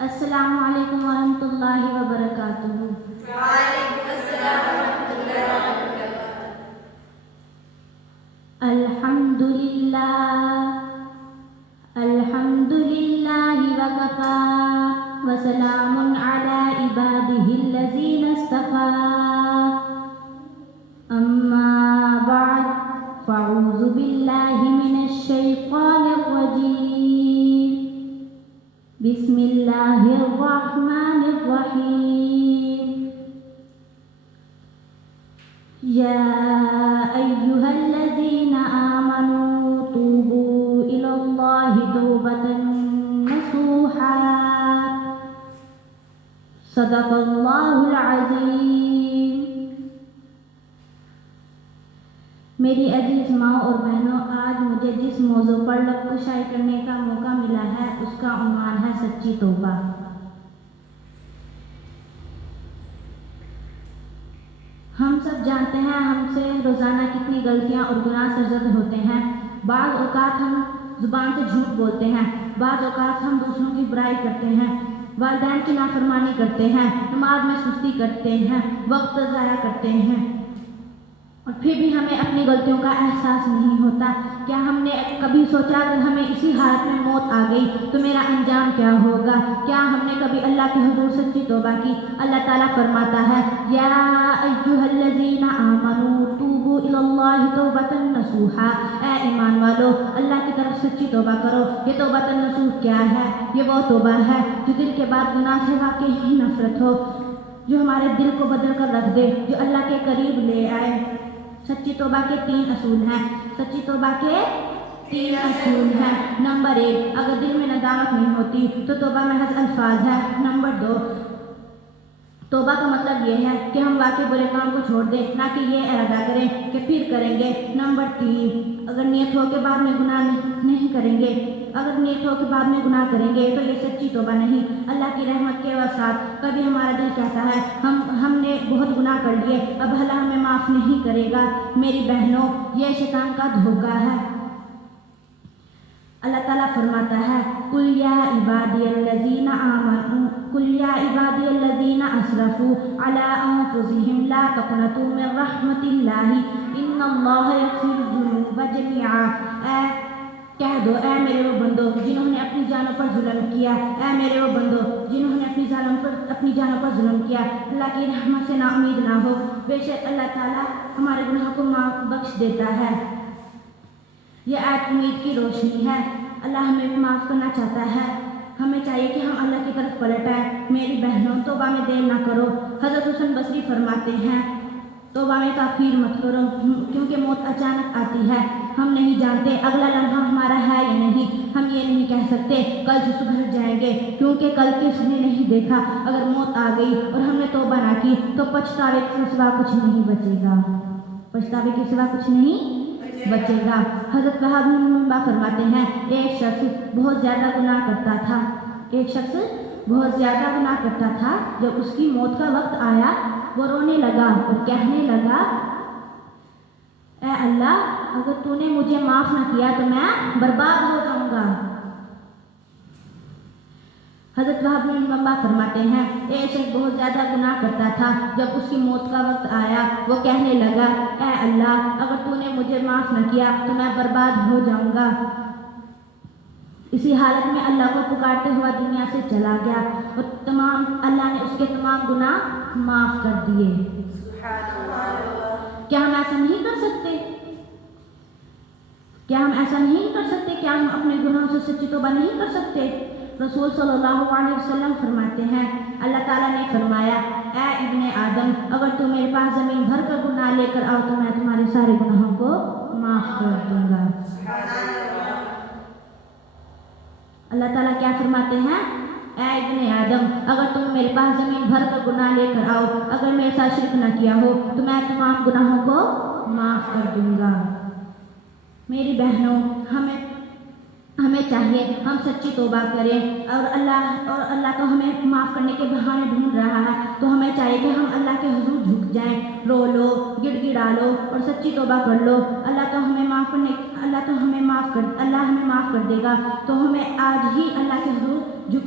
السلام علیکم ورحمۃ اللہ وبرکاتہ۔ وعلیکم السلام ورحمۃ اللہ وبرکاتہ۔ الحمد للہ وکفا وسلام علی عبادہ الذین اصطفیٰ، اما بعد فاعوذ باللہ من الشیطان الرجیم، بسم اللہ الرحمن الرحیم۔ یا ایہا الذین آمنوا توبوا الی اللہ توبۃ نصوحا، صدق اللہ العظیم۔ میری عزیز ماں اور بہنوں، آج مجھے جس موضوع پر لب کشائی کرنے کا موقع ملا ہے اس کا عنوان ہے سچی توبہ۔ ہم سب جانتے ہیں ہم سے روزانہ کتنی غلطیاں اور گناہ سرزد ہوتے ہیں۔ بعض اوقات ہم زبان سے جھوٹ بولتے ہیں، بعض اوقات ہم دوسروں کی برائی کرتے ہیں، والدین کی نافرمانی کرتے ہیں، نماز میں سستی کرتے ہیں، وقت ضائع کرتے ہیں، اور پھر بھی ہمیں اپنی غلطیوں کا احساس نہیں ہوتا۔ کیا ہم نے کبھی سوچا اگر ہمیں اسی حالت میں موت آ گئی تو میرا انجام کیا ہوگا؟ کیا ہم نے کبھی اللہ کے حضور سچی توبہ کی؟ اللہ تعالیٰ فرماتا ہے، یا ایھا الذین آمنوا توبوا الی اللہ توبۃ نصوحا، اے ایمان والو اللہ کی طرف سچی توبہ کرو۔ یہ توبۃ نصوح کیا ہے؟ یہ وہ توبہ ہے جو دل کے بعد گناہ سے واقعی ہی نفرت ہو، جو ہمارے دل کو بدل کر رکھ دے، جو اللہ کے قریب لے آئے۔ سچی توبہ کے 3 اصول ہیں۔ سچی توبہ کے 3 اصول ہیں۔ نمبر 1، اگر دل میں ندامت نہیں ہوتی تو توبہ محض الفاظ ہے۔ نمبر 2، توبہ کا مطلب یہ ہے کہ ہم واقعی برے کام کو چھوڑ دیں، نہ کہ یہ ارادہ کریں کہ پھر کریں گے۔ نمبر 3، اگر نیت ہو کے بعد میں گناہ نہیں کریں گے، اگر نیت ہو کے بعد میں گناہ کریں گے تو یہ سچی توبہ نہیں۔ اللہ کی رحمت کے وسعت کبھی ہمارا دل کہتا ہے ہم نے بہت گناہ کر لیے، اب اللہ ہمیں معاف نہیں کرے گا۔ میری بہنوں، یہ شیطان کا دھوکہ ہے۔ اللہ تعالیٰ فرماتا ہے، قل یا عبادی الذین اسرفوا علی انفسہم لا تقنطوا من رحمت اللہ ان اللہ یغفر الذنوب جميعا۔ کہہ دو، اے میرے وہ بندو جنہوں نے اپنی جانوں پر ظلم کیا، اے میرے وہ بندو جنہوں نے اپنی جانوں پر ظلم کیا، اللہ کی رحمت سے نا امید نہ ہو، بے شک اللہ تعالیٰ ہمارے گناہوں کو بخش دیتا ہے۔ یہ آیت امید کی روشنی ہے۔ اللہ ہمیں معاف کرنا چاہتا ہے، ہمیں چاہیے کہ ہم اللہ کی طرف پلٹ آئیں۔ میری بہنوں، توبہ میں دیر نہ کرو۔ حضرت حسن بصری فرماتے ہیں، توبہ میں تاخیر مت کرو، کیونکہ موت اچانک آتی ہے۔ ہم نہیں جانتے اگلا لمحہ ہمارا ہے یا نہیں۔ ہم یہ نہیں کہہ سکتے کل سے سدھر جائیں گے، کیونکہ کل کس نے نہیں دیکھا۔ اگر موت آ گئی اور ہم نے توبہ نہ کی تو پچھتاوے کے سوا کچھ نہیں بچے گا۔ پچھتاوے کے سوا کچھ نہیں بچے گا۔ حضرت وہاب بن منبع فرماتے ہیں، ایک شخص بہت زیادہ گناہ کرتا تھا، جب اس کی موت کا وقت آیا وہ رونے لگا اور کہنے لگا، اے اللہ اگر تو نے مجھے معاف نہ کیا تو میں برباد ہو جاؤں گا۔ حضرت وہاب بن منبع فرماتے ہیں، ایک شخص بہت زیادہ گناہ کرتا تھا، جب اس کی موت کا وقت آیا وہ کہنے لگا، اے اللہ اگر تو نے مجھے معاف نہ کیا تو میں برباد ہو جاؤں گا۔ اسی حالت میں اللہ کو پکارتے ہوا دنیا سے چلا گیا اور اللہ نے اس کے تمام گناہ معاف کر دیے۔ کیا ہم ایسا نہیں کر سکتے؟ کیا ہم اپنے گناہوں سے سچی توبہ نہیں کر سکتے؟ رسول صلی اللہ علیہ وسلم فرماتے ہیں، اللہ تعالیٰ نے فرمایا، اے ابن آدم اگر تم میرے پاس زمین بھر کر گناہ لے کر آؤ تو میں تمہارے سارے گناہوں کو معاف کر دوں گا۔ اللہ تعالیٰ کیا فرماتے ہیں، اے ابن آدم اگر تم میرے پاس زمین بھر کر گناہ لے کر آؤ، اگر میرے ساتھ شرک نہ کیا ہو تو میں تمام گناہوں کو معاف کر دوں گا۔ میری بہنوں، ہمیں چاہیے ہم سچی توبہ کریں، اور اللہ تو ہمیں معاف کرنے کے بہانے ڈھونڈ رہا ہے، تو ہمیں چاہیے کہ ہم اللہ کے حضور جھک جائیں، رو لو، گڑ گڑا لو اور سچی توبہ کر لو۔ اللہ ہمیں معاف کر دے گا، تو ہمیں آج ہی اللہ کے حضور جھک